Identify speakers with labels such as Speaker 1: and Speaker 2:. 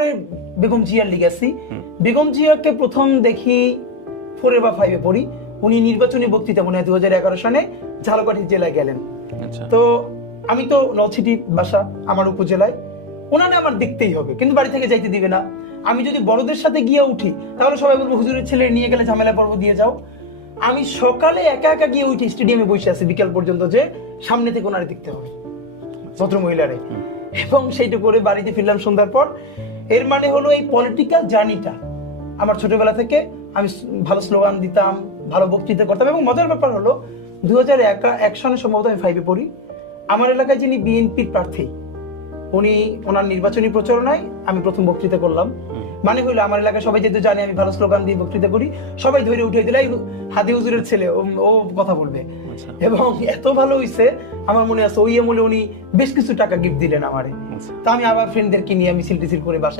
Speaker 1: তারপরে বেগম জিয়ার লিগেছি বেগম জিয়াকে প্রথম দেখি ফোরে বা ফাইভে পড়ি। উনি নির্বাচনী বক্তৃতা মনে হয় দু হাজার এগারো সালে ঝালকাঠি জেলায় গেলেন।
Speaker 2: আচ্ছা।
Speaker 1: তো আমি তো নলছিটি বাসা আমার উপজেলায়। ওনানে আমার দেখতেই হবে কিন্তু বাড়ি থেকে যাইতে দিবে না। আমি যদি বড়দের সাথে গিয়ে উঠি তাহলে সবাই বলব হুজুরের ছেলে নিয়ে গেলে ঝামেলা পর্ব দিয়ে যাও। আমি সকালে একা একা গিয়ে উঠি স্টেডিয়ামে বসে আছি বিকাল পর্যন্ত যে সামনে থেকে ওনারে দেখতে হবে। ভদ্র মহিলারে এবং সেইটা করে বাড়িতে ফিরলাম সন্ধ্যার পর। এর মানে হলো এই পলিটিক্যাল জার্নিটা আমার ছোটবেলা থেকে আমি ভালো স্লোগান দিতাম ভালো বক্তৃতা করতাম এবং মজার ব্যাপার হলো দু হাজার এক সনে সম্ভবত আমি ফাইভে পড়ি। আমার এলাকায় যিনি বিএনপির প্রার্থী উনি ওনার নির্বাচনী প্রচারণায় আমি প্রথম বক্তৃতা করলাম। মানে হইল আমার এলাকায় সবাই যেহেতু জানে আমি ভালো স্লোগান দিয়ে বক্তৃতা করি সবাই ধরে উঠে দিলে হাদি হুজুরের ছেলে ও- কথা বলবে।
Speaker 2: আচ্ছা।
Speaker 1: এবং এত ভালো হইছে আমার মনে আছে ওই আমলে উনি বেশ কিছু টাকা গিফট দিলেন আমারে। তা আমি আবার ফ্রেন্ডদেরকে নিয়ে মিছিল টিছিল করে বাসায়